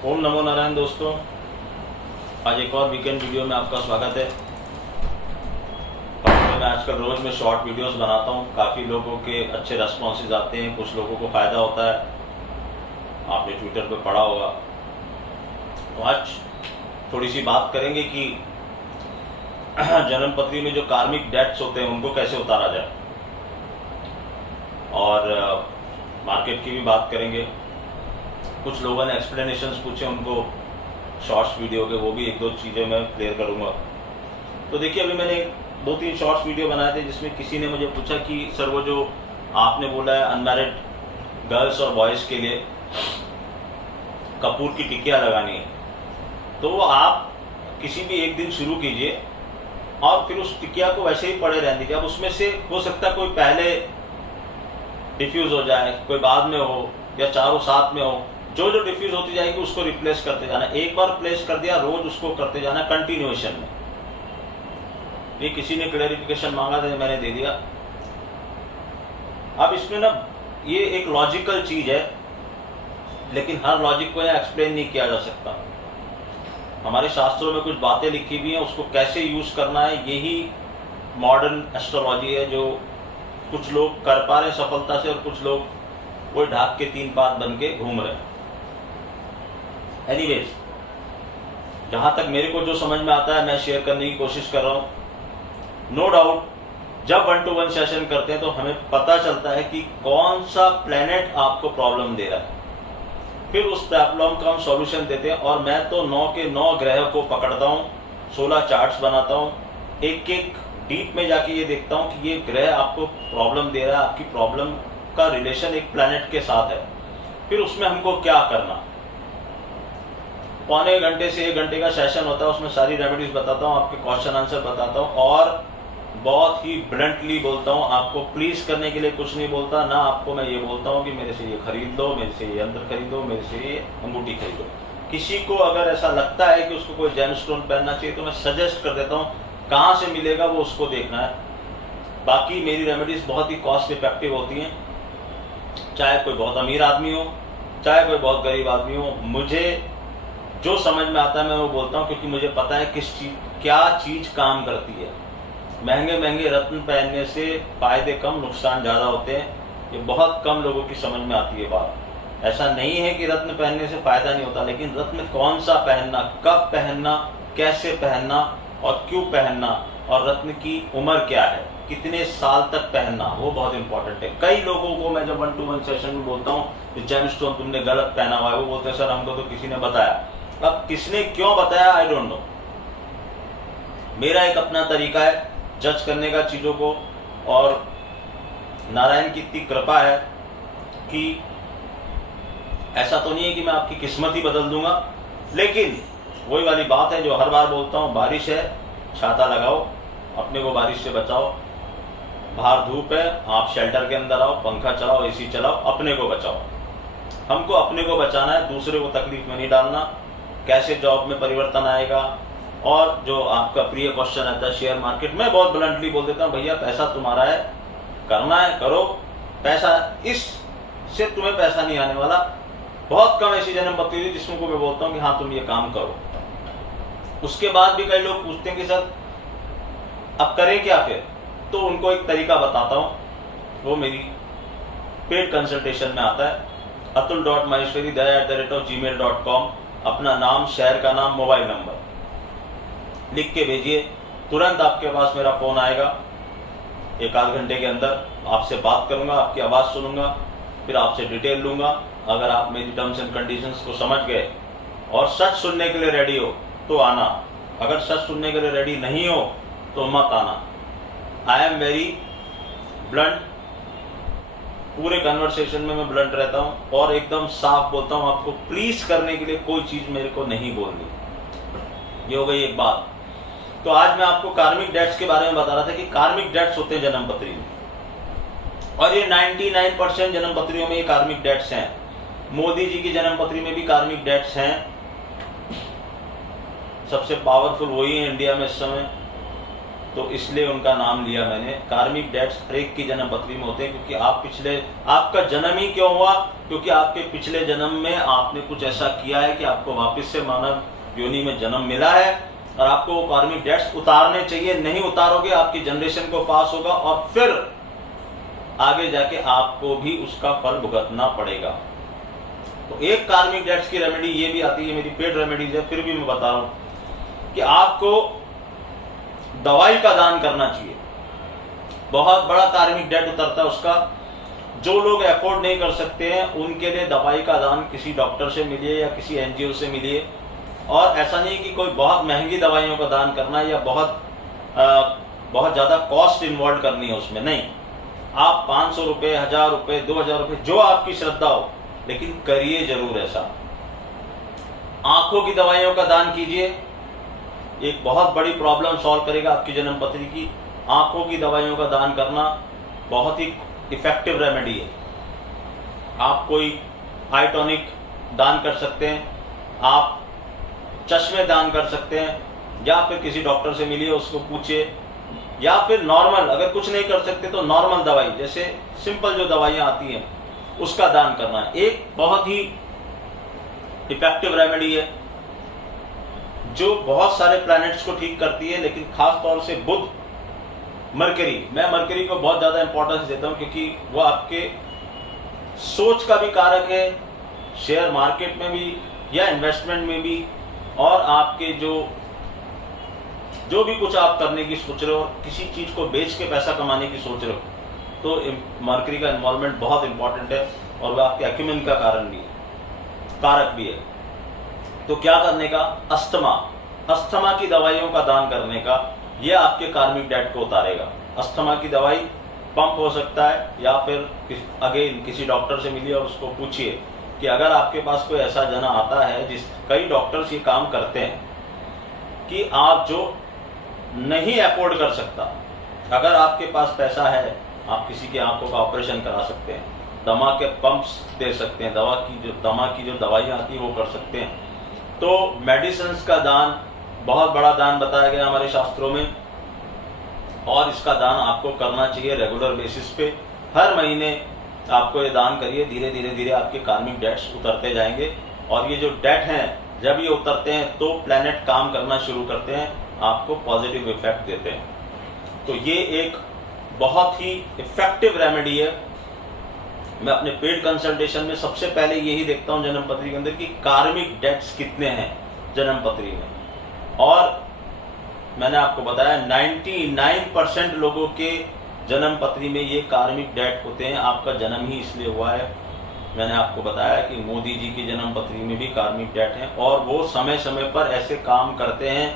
ओम नमो नारायण दोस्तों, आज एक और वीकेंड वीडियो में आपका स्वागत है। मैं आजकल रोज़ में शॉर्ट वीडियोस बनाता हूँ। काफ़ी लोगों के अच्छे रेस्पॉन्सेज आते हैं, कुछ लोगों को फ़ायदा होता है। आपने ट्विटर पे पढ़ा होगा। तो आज थोड़ी सी बात करेंगे कि जन्म पत्री में जो कार्मिक डेट्स होते हैं उनको कैसे उतारा जाए, और मार्केट की भी बात करेंगे। कुछ लोगों ने एक्सप्लेनेशंस पूछे, उनको शॉर्ट्स वीडियो के, वो भी एक दो चीज़ें मैं क्लियर करूँगा। तो देखिए, अभी मैंने 2-3 शॉर्ट्स वीडियो बनाए थे जिसमें किसी ने मुझे पूछा कि सर वो जो आपने बोला है अनमैरिड गर्ल्स और बॉयज़ के लिए कपूर की टिकिया लगानी है, तो वो आप किसी भी एक दिन शुरू कीजिए और फिर उस टिकिया को वैसे ही पड़े रहने दीजिए। अब उसमें से हो सकता है कोई पहले डिफ्यूज़ हो जाए, कोई बाद में हो, या चारों साथ में हो। जो जो डिफ्यूज होती जाएगी उसको रिप्लेस करते जाना। एक बार प्लेस कर दिया, रोज उसको करते जाना कंटिन्यूएशन में। ये किसी ने क्लैरिफिकेशन मांगा था, मैंने दे दिया। अब इसमें ना ये एक लॉजिकल चीज है, लेकिन हर लॉजिक को यहाँ एक्सप्लेन नहीं किया जा सकता। हमारे शास्त्रों में कुछ बातें लिखी हुई हैं, उसको कैसे यूज करना है, यही मॉडर्न एस्ट्रोलॉजी है जो कुछ लोग कर पा रहे हैं सफलता से, और कुछ लोग वो ढाक के 3 पात बन के घूम रहे हैं। एनीवेज, जहां तक मेरे को जो समझ में आता है मैं शेयर करने की कोशिश कर रहा हूं। नो डाउट, जब 1-to-1 सेशन करते हैं तो हमें पता चलता है कि कौन सा प्लेनेट आपको प्रॉब्लम दे रहा है। फिर उस प्रॉब्लम का हम सॉल्यूशन देते हैं, और मैं तो 9 के 9 ग्रह को पकड़ता हूं, 16 चार्ट्स बनाता हूं, एक एक डीप में जाके ये देखता हूं कि ये ग्रह आपको प्रॉब्लम दे रहा है, आपकी प्रॉब्लम का रिलेशन एक प्लेनेट के साथ है। फिर उसमें हमको क्या करना। पौने घंटे से 1 घंटे का सेशन होता है, उसमें सारी रेमेडीज बताता हूँ, आपके क्वेश्चन आंसर बताता हूँ, और बहुत ही ब्लंटली बोलता हूँ। आपको प्लीज करने के लिए कुछ नहीं बोलता ना। आपको मैं ये बोलता हूँ कि मेरे से ये खरीद लो, मेरे से ये यंत्र खरीदो, मेरे से ये अंगूठी खरीदो। किसी को अगर ऐसा लगता है कि उसको कोई जेमस्टोन पहनना चाहिए तो मैं सजेस्ट कर देता हूँ, कहाँ से मिलेगा वो उसको देखना है। बाकी मेरी रेमेडीज बहुत ही कॉस्ट इफेक्टिव होती हैं, चाहे कोई बहुत अमीर आदमी हो, चाहे कोई बहुत गरीब आदमी हो। मुझे जो समझ में आता है मैं वो बोलता हूँ, क्योंकि मुझे पता है क्या चीज काम करती है। महंगे महंगे रत्न पहनने से फायदे कम, नुकसान ज्यादा होते हैं। ये बहुत कम लोगों की समझ में आती है बात। ऐसा नहीं है कि रत्न पहनने से फायदा नहीं होता, लेकिन रत्न कौन सा पहनना, कब पहनना, कैसे पहनना और क्यों पहनना, और रत्न की उम्र क्या है, कितने साल तक पहनना, वो बहुत इंपॉर्टेंट है। कई लोगों को मैं जब 1-to-1 सेशन में बोलता हूँ जेमस्टोन तुमने गलत पहना हुआ है, वो बोलते हैं सर हमको तो किसी ने बताया। अब किसने क्यों बताया आई डोंट नो। मेरा एक अपना तरीका है जज करने का चीजों को, और नारायण की इतनी कृपा है कि ऐसा तो नहीं है कि मैं आपकी किस्मत ही बदल दूंगा। लेकिन वही वाली बात है जो हर बार बोलता हूँ, बारिश है छाता लगाओ, अपने को बारिश से बचाओ। बाहर धूप है, आप शेल्टर के अंदर आओ, पंखा चलाओ, एसी चलाओ, अपने को बचाओ। हमको अपने को बचाना है, दूसरे को तकलीफ में नहीं डालना। कैसे जॉब में परिवर्तन आएगा, और जो आपका प्रिय क्वेश्चन आता है शेयर मार्केट में, बहुत ब्लंटली बोल देता हूँ, भैया पैसा तुम्हारा है, करना है करो। पैसा इससे तुम्हें पैसा नहीं आने वाला। बहुत कम ऐसी जन्म पत्री थी जिसमें को मैं बोलता हूँ कि हाँ तुम ये काम करो। उसके बाद भी कई लोग पूछते हैं कि सर अब करें क्या फिर, तो उनको एक तरीका बताता हूँ, वो मेरी पेड कंसल्टेशन में आता है। atul.maheshwaridaya@gmail.com, अपना नाम, शहर का नाम, मोबाइल नंबर लिख के भेजिए। तुरंत आपके पास मेरा फोन आएगा। 1-आध घंटे के अंदर आपसे बात करूंगा, आपकी आवाज सुनूंगा, फिर आपसे डिटेल लूंगा। अगर आप मेरी टर्म्स एंड कंडीशंस को समझ गए और सच सुनने के लिए रेडी हो तो आना। अगर सच सुनने के लिए रेडी नहीं हो तो मत आना। I am very blunt. पूरे कन्वर्सेशन में मैं ब्लंट रहता हूं और एकदम साफ बोलता हूं। आपको प्लीज करने के लिए कोई चीज मेरे को नहीं बोलनी। ये हो गई एक बात। तो आज मैं आपको कार्मिक डेट्स के बारे में बता रहा था कि कार्मिक डेट्स होते हैं जन्म पत्री में, और ये 99% जन्म पत्रियों में ये कार्मिक डेट्स हैं। मोदी जी की जन्म पत्री में भी कार्मिक डेट्स हैं। सबसे पावरफुल वही है इंडिया में इस समय। तो इसलिए उनका नाम लिया मैंने। कार्मिक डेट्स हर एक की जन्म पत्री में होते हैं, क्योंकि आपका जन्म ही क्यों हुआ, क्योंकि आपके पिछले जन्म में आपने कुछ ऐसा किया है कि आपको वापस से मानव योनि में जन्म मिला है, और आपको वो कार्मिक डेट्स उतारने चाहिए। नहीं उतारोगे आपकी जनरेशन को पास होगा और फिर आगे जाके आपको भी उसका फल भुगतना पड़ेगा। तो एक कार्मिक डेट्स की रेमेडी ये भी आती है, मेरी पेड रेमेडीज है, फिर भी मैं बता रहा हूं कि आपको दवाई का दान करना चाहिए। बहुत बड़ा कार्मिक डेट उतरता है उसका। जो लोग अफोर्ड नहीं कर सकते हैं उनके लिए दवाई का दान किसी डॉक्टर से मिलिए या किसी एनजीओ से मिलिए। और ऐसा नहीं कि कोई बहुत महंगी दवाइयों का दान करना या बहुत ज्यादा कॉस्ट इन्वॉल्व करनी है उसमें, नहीं। आप 500 रुपए, 1000 रुपए, 2000 रुपए, जो आपकी श्रद्धा हो, लेकिन करिए जरूर ऐसा। आंखों की दवाइयों का दान कीजिए, एक बहुत बड़ी प्रॉब्लम सॉल्व करेगा आपकी जन्म पत्री की। आंखों की दवाइयों का दान करना बहुत ही इफेक्टिव रेमेडी है। आप कोई आई टॉनिक दान कर सकते हैं, आप चश्मे दान कर सकते हैं, या फिर किसी डॉक्टर से मिलिए, उसको पूछिए, या फिर नॉर्मल, अगर कुछ नहीं कर सकते तो नॉर्मल दवाई, जैसे सिंपल जो दवाइयां आती हैं उसका दान करना है। एक बहुत ही इफेक्टिव रेमेडी है जो बहुत सारे प्लैनेट्स को ठीक करती है, लेकिन खास तौर से बुध, मरकरी, मैं मरकरी को बहुत ज्यादा इंपॉर्टेंस देता हूं, क्योंकि वो आपके सोच का भी कारक है, शेयर मार्केट में भी या इन्वेस्टमेंट में भी, और आपके जो भी कुछ आप करने की सोच रहे हो, किसी चीज को बेच के पैसा कमाने की सोच रहे हो, तो मरकरी का इन्वॉल्वमेंट बहुत इंपॉर्टेंट है, और वह आपके एक्यूमेन का कारक भी है। तो क्या करने का? अस्थमा की दवाइयों का दान करने का, यह आपके कार्मिक डेट को उतारेगा। अस्थमा की दवाई पंप हो सकता है, या फिर अगेन किसी डॉक्टर से मिलिए और उसको पूछिए कि अगर आपके पास कोई ऐसा जना आता है, कई डॉक्टर्स ये काम करते हैं कि आप जो नहीं अफोर्ड कर सकता, अगर आपके पास पैसा है, आप किसी की आंखों का ऑपरेशन करा सकते हैं, दमा के पंप्स दे सकते हैं, दमा की जो दवाइयाँ आती है वो कर सकते हैं। तो मेडिसिन का दान बहुत बड़ा दान बताया गया हमारे शास्त्रों में, और इसका दान आपको करना चाहिए रेगुलर बेसिस पे। हर महीने आपको ये दान करिए, धीरे धीरे आपके कार्मिक डेट्स उतरते जाएंगे। और ये जो डेट हैं, जब ये उतरते हैं तो प्लैनेट काम करना शुरू करते हैं, आपको पॉजिटिव इफेक्ट देते हैं। तो ये एक बहुत ही इफेक्टिव रेमेडी है। मैं अपने पेड कंसल्टेशन में सबसे पहले यही देखता हूं जन्म पत्री के अंदर कि कार्मिक डेट्स कितने हैं जन्म पत्री में। और मैंने आपको बताया 99% लोगों के जन्म पत्री में ये कार्मिक डेट होते हैं। आपका जन्म ही इसलिए हुआ है। मैंने आपको बताया कि मोदी जी की जन्म पत्री में भी कार्मिक डेट है, और वो समय समय पर ऐसे काम करते हैं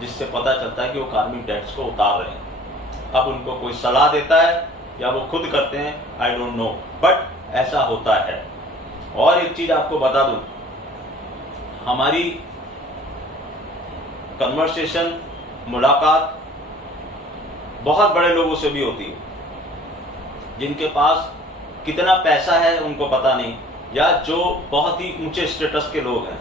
जिससे पता चलता है कि वो कार्मिक डेट्स को उतार रहे हैं। अब उनको कोई सलाह देता है या वो खुद करते हैं, आई डोंट नो, बट ऐसा होता है। और एक चीज आपको बता दूं, हमारी कन्वर्सेशन, मुलाकात बहुत बड़े लोगों से भी होती है, जिनके पास कितना पैसा है उनको पता नहीं, या जो बहुत ही ऊंचे स्टेटस के लोग हैं।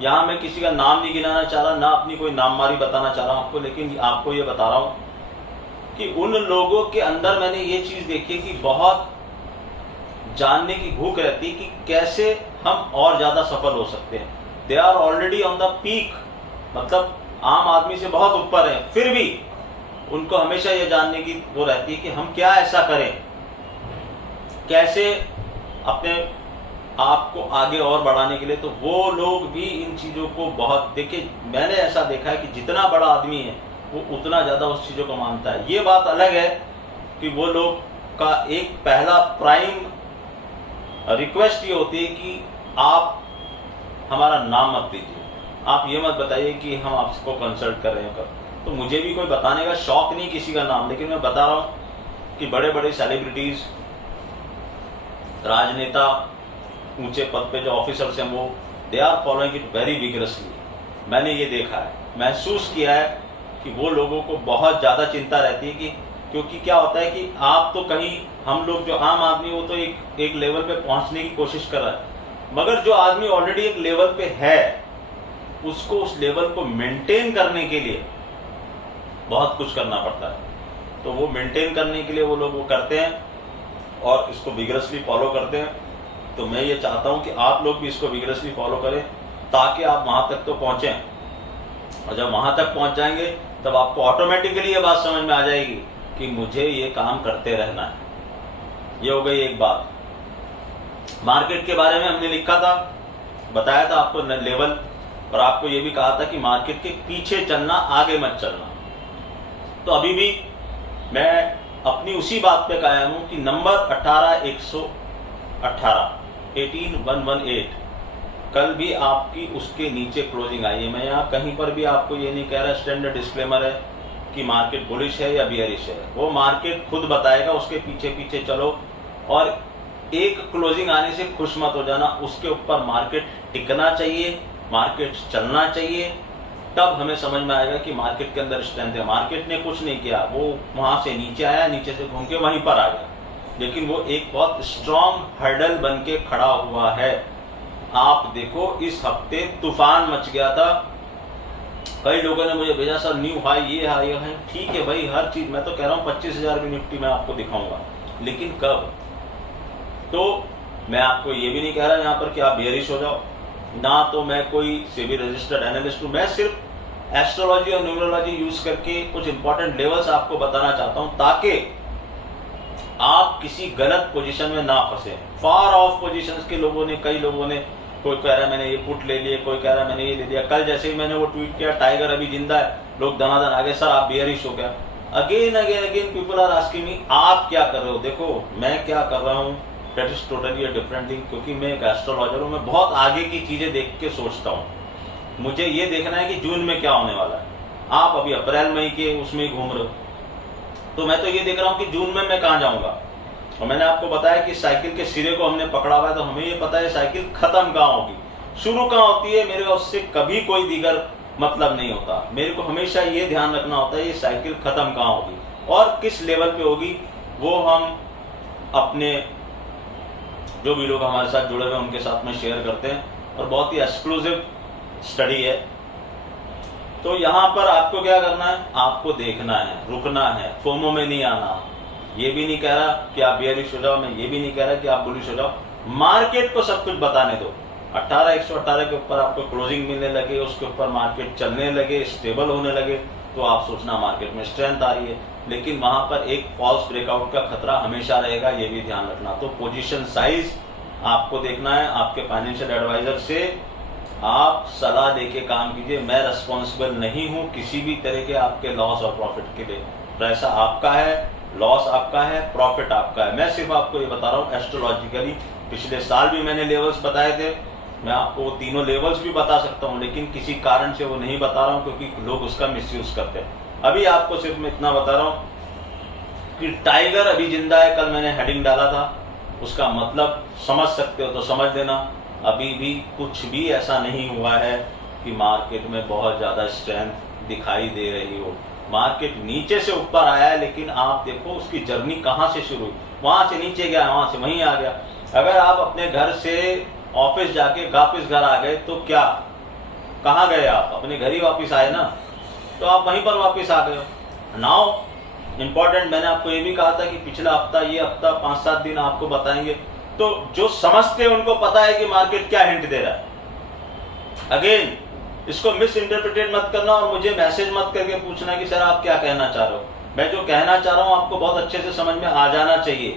यहां मैं किसी का नाम नहीं गिनाना चाह रहा, ना अपनी कोई नाममारी बताना चाह रहा हूं आपको, लेकिन आपको ये बता रहा हूं कि उन लोगों के अंदर मैंने ये चीज देखी कि बहुत जानने की भूख रहती है कि कैसे हम और ज्यादा सफल हो सकते हैं। They are already on the peak, मतलब आम आदमी से बहुत ऊपर है, फिर भी उनको हमेशा ये जानने की वो रहती है कि हम क्या ऐसा करें, कैसे अपने आप को आगे और बढ़ाने के लिए। तो वो लोग भी इन चीजों को बहुत देखिए, मैंने ऐसा देखा है कि जितना बड़ा आदमी है वो उतना ज्यादा उस चीजों को मानता है। ये बात अलग है कि वो लोग का एक पहला प्राइम रिक्वेस्ट ये होती है कि आप हमारा नाम मत दीजिए, आप ये मत बताइए कि हम आपको कंसल्ट कर रहे हैं। तो मुझे भी कोई बताने का शौक नहीं किसी का नाम, लेकिन मैं बता रहा हूं कि बड़े बड़े सेलिब्रिटीज, राजनेता, ऊंचे पद पे जो ऑफिसर्स हैं, वो they are following it very vigorously. मैंने ये देखा है, महसूस किया है कि वो लोगों को बहुत ज्यादा चिंता रहती है कि क्योंकि क्या होता है कि आप तो कहीं, हम लोग जो आम आदमी वो तो एक लेवल पे पहुंचने की कोशिश कर रहा है, मगर जो आदमी ऑलरेडी एक लेवल पे है उसको उस लेवल को मेंटेन करने के लिए बहुत कुछ करना पड़ता है। तो वो मेंटेन करने के लिए वो लोग वो करते हैं और इसको विगरसली फॉलो करते हैं। तो मैं ये चाहता हूँ कि आप लोग भी इसको विगरसली फॉलो करें ताकि आप वहाँ तक तो पहुँचें, और जब वहाँ तक पहुँच जाएंगे तब आपको ऑटोमेटिकली ये बात समझ में आ जाएगी कि मुझे ये काम करते रहना है। ये हो गई एक बात। मार्केट के बारे में हमने लिखा था, बताया था आपको लेवल, और आपको ये भी कहा था कि मार्केट के पीछे चलना, आगे मत चलना। तो अभी भी मैं अपनी उसी बात पे कायम हूं कि नंबर 18118 कल भी आपकी उसके नीचे क्लोजिंग आई है। मैं यहाँ कहीं पर भी आपको ये नहीं कह रहा, स्टैंडर्ड डिस्क्लेमर है कि मार्केट बुलिश है या बियरिश है, वो मार्केट खुद बताएगा। उसके पीछे पीछे चलो और एक क्लोजिंग आने से खुश मत हो जाना, उसके ऊपर मार्केट टिकना चाहिए, मार्केट चलना चाहिए। तब हमें समझ में आएगा कि मार्केट के अंदर स्ट्रेंथ है। मार्केट ने कुछ नहीं किया, वो वहां से नीचे आया, नीचे से घूम के वहीं पर आ गया, लेकिन वो एक बहुत स्ट्रॉन्ग हर्डल बन के खड़ा हुआ है। आप देखो इस हफ्ते तूफान मच गया था, कई लोगों ने मुझे भेजा सर न्यू हाई, ये हाई है। ठीक है भाई, हर चीज मैं तो कह रहा हूँ 25,000 की निफ्टी में आपको दिखाऊंगा, लेकिन कब? तो मैं आपको ये भी नहीं कह रहा यहाँ पर कि आप बेयरिश हो जाओ, ना तो मैं कोई सेबी रजिस्टर्ड एनालिस्ट हूँ। मैं सिर्फ एस्ट्रोलॉजी और न्यूमरोलॉजी यूज करके कुछ इंपॉर्टेंट लेवल्स आपको बताना चाहता हूँ ताकि आप किसी गलत पोजीशन में ना फंसे। फार ऑफ पोजीशंस के लोगों ने, कई लोगों ने, कोई कह रहा है मैंने ये पुट ले लिए, कोई कह रहा है मैंने ये ले लिया। कल जैसे ही मैंने वो ट्वीट किया टाइगर अभी जिंदा है, लोग दनादन आ गए सर आप बेयरिश हो गया। Again again again people are asking me आप क्या कर रहे हो। देखो मैं क्या कर रहा हूँ, that is totally a different thing, क्योंकि मैं एक एस्ट्रोलॉजर हूँ। मैं बहुत आगे की चीजें देख के सोचता हूँ। मुझे ये देखना है कि जून में क्या होने वाला है। आप अभी अप्रैल मई के उसमें घूम रहे हो, तो मैं तो ये देख रहा हूँ कि जून में मैं कहाँ जाऊंगा। और मैंने आपको बताया कि साइकिल के सिरे को हमने पकड़ा हुआ है, तो हमें ये पता है साइकिल खत्म कहाँ होगी, शुरू कहाँ होती है। मेरे को उससे कभी कोई दीगर मतलब नहीं होता। मेरे को हमेशा ये ध्यान रखना होता है ये साइकिल खत्म कहाँ होगी और किस लेवल पे होगी। वो हम अपने जो भी लोग हमारे साथ जुड़े हुए उनके साथ में शेयर करते हैं, और बहुत ही एक्सक्लूसिव स्टडी है। तो यहाँ पर आपको क्या करना है, आपको देखना है, रुकना है, फोमो में नहीं आना। ये भी नहीं कह रहा कि आप बेयरिश हो जाओ, मैं ये भी नहीं कह रहा कि आप बुलिश हो जाओ। मार्केट को सब कुछ बताने दो। 18,118 के ऊपर आपको क्लोजिंग मिलने लगे, उसके ऊपर मार्केट चलने लगे, स्टेबल होने लगे, तो आप सोचना मार्केट में स्ट्रेंथ आ रही है। लेकिन वहां पर एक फॉल्स ब्रेकआउट का खतरा हमेशा रहेगा, ये भी ध्यान रखना। तो पोजीशन साइज आपको देखना है, आपके फाइनेंशियल एडवाइजर से आप सलाह देके काम कीजिए। मैं रिस्पॉन्सिबल नहीं हूं किसी भी तरह के आपके लॉस और प्रॉफिट के लिए। पैसा आपका है, लॉस आपका है, प्रॉफिट आपका है। मैं सिर्फ आपको ये बता रहा हूँ एस्ट्रोलॉजिकली। पिछले साल भी मैंने लेवल्स बताए थे, मैं आपको वो तीनों लेवल्स भी बता सकता हूँ, लेकिन किसी कारण से वो नहीं बता रहा हूँ क्योंकि लोग उसका मिसयूज करते हैं। अभी आपको सिर्फ मैं इतना बता रहा हूँ कि टाइगर अभी जिंदा है। कल मैंने हेडिंग डाला था, उसका मतलब समझ सकते हो तो समझ लेना। अभी भी कुछ भी ऐसा नहीं हुआ है कि मार्केट में बहुत ज्यादा स्ट्रेंथ दिखाई दे रही हो। मार्केट नीचे से ऊपर आया है, लेकिन आप देखो उसकी जर्नी कहाँ से शुरू हुई, वहां से नीचे गया, वहां से वहीं आ गया। अगर आप अपने घर से ऑफिस जाके वापिस घर आ गए तो क्या, कहाँ गए आप, अपने घर ही वापिस आए ना, तो आप वहीं पर वापिस आ गए हो। नाउ इंपॉर्टेंट, मैंने आपको ये भी कहा था कि पिछला हफ्ता, ये हफ्ता 5-7 दिन आपको बताएंगे, तो जो समझते हैं उनको पता है कि मार्केट क्या हिंट दे रहा है। अगेन इसको मिस इंटरप्रिटेट मत करना और मुझे मैसेज मत करके पूछना कि सर आप क्या कहना चाह रहे हो। मैं जो कहना चाह रहा हूं आपको बहुत अच्छे से समझ में आ जाना चाहिए।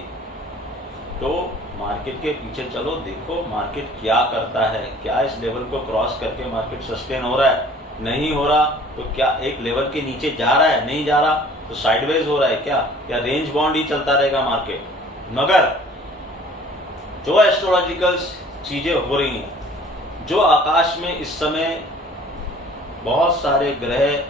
तो मार्केट के पीछे चलो, देखो मार्केट क्या करता है, क्या इस लेवल को क्रॉस करके मार्केट सस्टेन हो रहा है, नहीं हो रहा तो क्या एक लेवल के नीचे जा रहा है, नहीं जा रहा तो साइडवेज हो रहा है क्या, या रेंज बाउंड ही चलता रहेगा मार्केट। मगर जो एस्ट्रोलॉजिकल चीजें हो रही हैं, जो आकाश में इस समय बहुत सारे ग्रह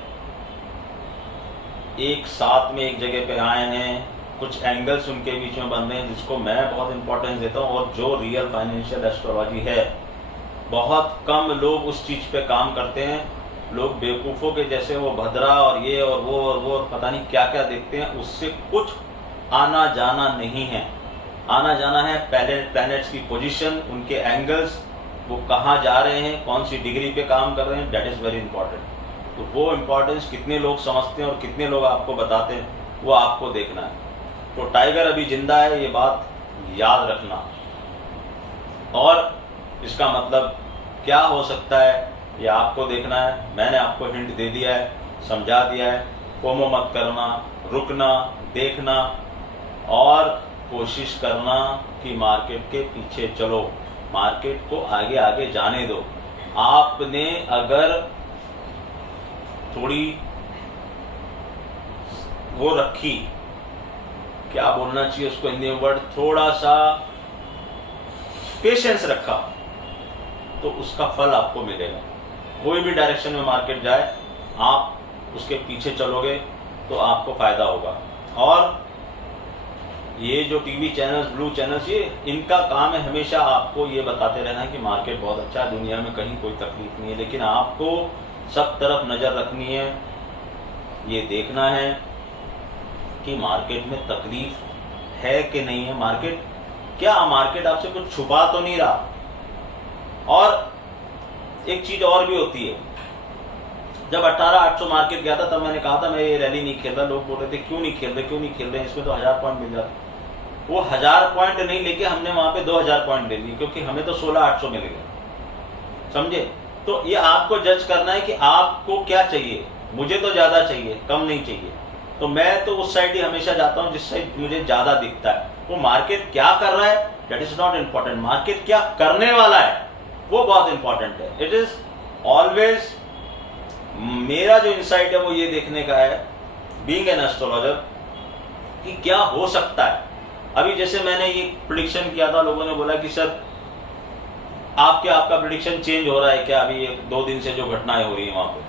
एक साथ में एक जगह पे आए हैं, कुछ एंगल्स उनके बीच में बन रहे हैं, जिसको मैं बहुत इंपॉर्टेंस देता हूँ। और जो रियल फाइनेंशियल एस्ट्रोलॉजी है, बहुत कम लोग उस चीज पे काम करते हैं। लोग बेवकूफों के जैसे वो भद्रा और ये और वो और पता नहीं क्या क्या देखते हैं, उससे कुछ आना जाना नहीं है। आना जाना है प्लैनेट्स की पोजीशन, उनके एंगल्स, वो कहाँ जा रहे हैं, कौन सी डिग्री पे काम कर रहे हैं, दैट इज वेरी इंपॉर्टेंट। तो वो इम्पोर्टेंस कितने लोग समझते हैं और कितने लोग आपको बताते हैं, वो आपको देखना है। तो टाइगर अभी जिंदा है, ये बात याद रखना। और इसका मतलब क्या हो सकता है ये आपको देखना है। मैंने आपको हिंट दे दिया है, समझा दिया है। फोमो मत करना, रुकना, देखना और कोशिश करना कि मार्केट के पीछे चलो, मार्केट को आगे आगे जाने दो। आपने अगर थोड़ी वो रखी, क्या बोलना चाहिए उसको हिंदी में वर्ड, थोड़ा सा पेशेंस रखा, तो उसका फल आपको मिलेगा। कोई भी डायरेक्शन में मार्केट जाए, आप उसके पीछे चलोगे तो आपको फायदा होगा। और ये जो टीवी चैनल्स, ब्लू चैनल्स, ये इनका काम है हमेशा आपको ये बताते रहना कि मार्केट बहुत अच्छा है, दुनिया में कहीं कोई तकलीफ नहीं है। लेकिन आपको सब तरफ नजर रखनी है, ये देखना है कि मार्केट में तकलीफ है कि नहीं है। मार्केट आपसे कुछ छुपा तो नहीं रहा। और एक चीज और भी होती है, जब 18,800 मार्केट गया था तब मैंने कहा था मैं ये रैली नहीं खेल रहा। लोग बोल रहे थे क्यों नहीं खेल रहे, इसमें तो 1000 पॉइंट मिल जाते। वो 1000 पॉइंट नहीं लेके हमने वहां पे 2000 पॉइंट ले लिए, क्योंकि हमें तो 16,800 मिल गए, समझे। तो ये आपको जज करना है कि आपको क्या चाहिए। मुझे तो ज्यादा चाहिए, कम नहीं चाहिए। तो मैं तो उस साइड ही हमेशा जाता हूं जिस साइड मुझे ज्यादा दिखता है। वो मार्केट क्या कर रहा है that is not important, market क्या करने वाला है वो बहुत इंपॉर्टेंट है। इट इज ऑलवेज, मेरा जो इंसाइट है वो ये देखने का है, बीइंग एन एस्ट्रोलॉजर, कि क्या हो सकता है। अभी जैसे मैंने ये प्रेडिक्शन किया था, लोगों ने बोला कि सर आपका प्रेडिक्शन चेंज हो रहा है क्या, अभी 2 दिन से जो घटनाएं हो रही है वहां पे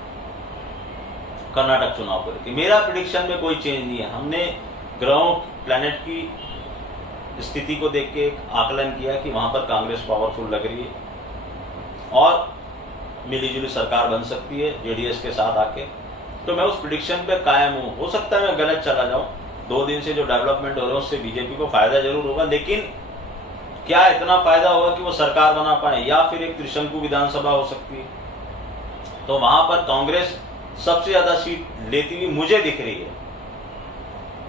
कर्नाटक चुनाव को लेकर। मेरा प्रेडिक्शन में कोई चेंज नहीं है। हमने ग्रहों, प्लैनेट की स्थिति को देख के एक आकलन किया कि वहां पर कांग्रेस पावरफुल लग रही है और मिलीजुली सरकार बन सकती है जेडीएस के साथ आके। तो मैं उस प्रेडिक्शन पे कायम हूं। हो सकता है मैं गलत चला जाऊं। 2 दिन से जो डेवलपमेंट हो रहे हैं उससे बीजेपी को फायदा जरूर होगा, लेकिन क्या इतना फायदा होगा कि वो सरकार बना पाए, या फिर एक त्रिशंकु विधानसभा हो सकती है। तो वहां पर कांग्रेस सबसे ज्यादा सीट लेती हुई मुझे दिख रही है।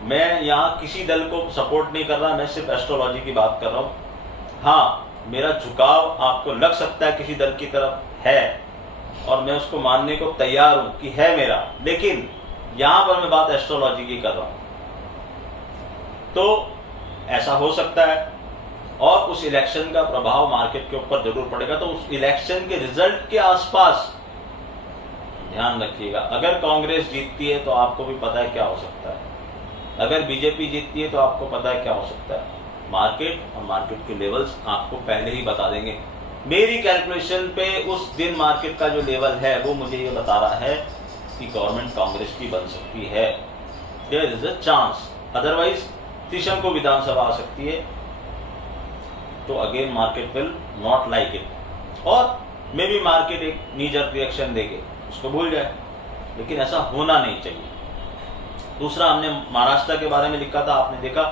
मैं यहाँ किसी दल को सपोर्ट नहीं कर रहा, मैं सिर्फ एस्ट्रोलॉजी की बात कर रहा हूँ। हाँ, मेरा झुकाव आपको लग सकता है किसी दल की तरफ है, और मैं उसको मानने को तैयार हूं कि है मेरा, लेकिन यहां पर मैं बात एस्ट्रोलॉजी की कर रहा हूं। तो ऐसा हो सकता है, और उस इलेक्शन का प्रभाव मार्केट के ऊपर जरूर पड़ेगा। तो उस इलेक्शन के रिजल्ट के आसपास ध्यान रखिएगा। अगर कांग्रेस जीतती है तो आपको भी पता है क्या हो सकता है, अगर बीजेपी जीतती है तो आपको पता है क्या हो सकता है। मार्केट और मार्केट के लेवल्स आपको पहले ही बता देंगे। मेरी कैलकुलेशन पे उस दिन मार्केट का जो लेवल है वो मुझे ये बता रहा है कि गवर्नमेंट कांग्रेस की बन सकती है, there is a chance. Otherwise त्रिशंकु विधानसभा आ सकती है, तो again market will not like it, और मे बी मार्केट एक नीजर रिएक्शन देके उसको भूल जाए, लेकिन ऐसा होना नहीं चाहिए। दूसरा, हमने महाराष्ट्र के बारे में लिखा था, आपने देखा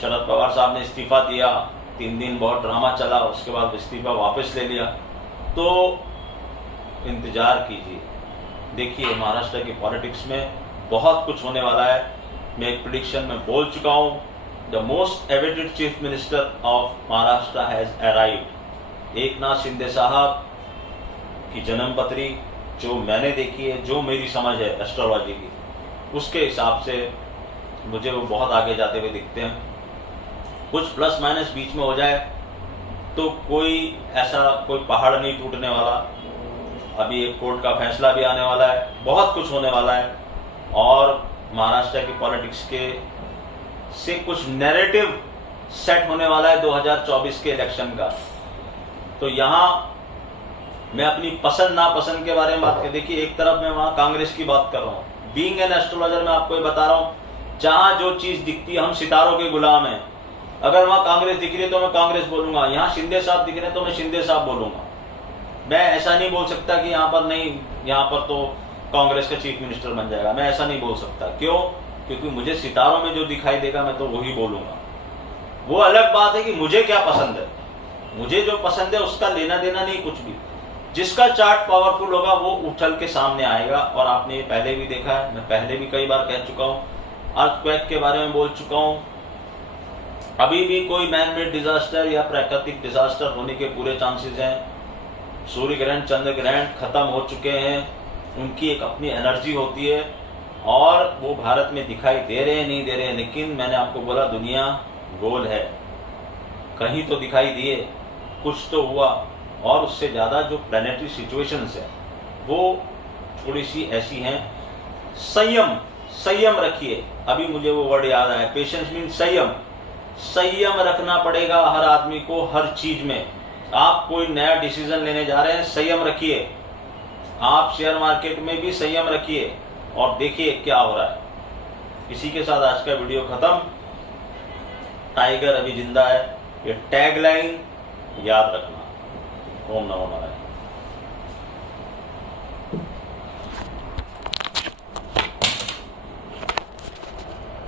शरद पवार साहब ने इस्तीफा दिया, 3 दिन बहुत ड्रामा चला, उसके बाद इस्तीफा वापस ले लिया। तो इंतजार कीजिए, देखिए महाराष्ट्र की पॉलिटिक्स में बहुत कुछ होने वाला है। मैं एक प्रेडिक्शन में बोल चुका हूं, the most awaited chief minister of Maharashtra has arrived. Eknath Shinde साहब की जन्मपत्री जो मैंने देखी है, जो मेरी समझ है एस्ट्रोलॉजी की, उसके हिसाब से मुझे वो बहुत आगे जाते हुए दिखते हैं। कुछ प्लस माइनस बीच में हो जाए तो कोई पहाड़ नहीं टूटने वाला। अभी एक कोर्ट का फैसला भी आने वाला है, बहुत कुछ होने वाला है, और महाराष्ट्र की पॉलिटिक्स के से कुछ नैरेटिव सेट होने वाला है 2024 के इलेक्शन का। तो यहाँ मैं अपनी पसंद नापसंद के बारे में बात कर, देखिए एक तरफ मैं वहां कांग्रेस की बात कर रहा हूँ। बीइंग एन एस्ट्रोलॉजर मैं आपको ये बता रहा हूँ, जहां जो चीज दिखती है हम सितारों के गुलाम हैं। अगर वहां कांग्रेस दिख रही है तो मैं कांग्रेस बोलूंगा, यहाँ शिंदे साहब दिख रहे हैं तो मैं शिंदे साहब बोलूंगा। मैं ऐसा नहीं बोल सकता कि यहाँ पर नहीं, यहाँ पर तो कांग्रेस का चीफ मिनिस्टर बन जाएगा, मैं ऐसा नहीं बोल सकता। क्यों? क्योंकि मुझे सितारों में जो दिखाई देगा मैं तो वही बोलूंगा। वो अलग बात है कि मुझे क्या पसंद है, मुझे जो पसंद है उसका लेना देना नहीं कुछ भी। जिसका चार्ट पावरफुल होगा वो उछल के सामने आएगा। और आपने ये पहले भी देखा है, मैं पहले भी कई बार कह चुका हूँ, अर्थक्वेक के बारे में बोल चुका हूँ। अभी भी कोई मैन मेड डिजास्टर या प्राकृतिक डिजास्टर होने के पूरे चांसेस हैं। सूर्य ग्रहण, चंद्र ग्रहण खत्म हो चुके हैं, उनकी एक अपनी एनर्जी होती है और वो भारत में दिखाई दे रहे हैं, नहीं दे रहे हैं, लेकिन मैंने आपको बोला दुनिया गोल है, कहीं तो दिखाई दिए, कुछ तो हुआ। और उससे ज़्यादा जो प्लानिटरी सिचुएशंस है वो थोड़ी सी ऐसी हैं। संयम रखिए। अभी मुझे वो वर्ड याद आया, पेशेंस मीन संयम रखना पड़ेगा हर आदमी को हर चीज में। आप कोई नया डिसीजन लेने जा रहे हैं, संयम रखिए। आप शेयर मार्केट में भी संयम रखिए और देखिए क्या हो रहा है। इसी के साथ आज का वीडियो खत्म। टाइगर अभी जिंदा है, ये टैगलाइन याद रखना। ओम नमो नारायण।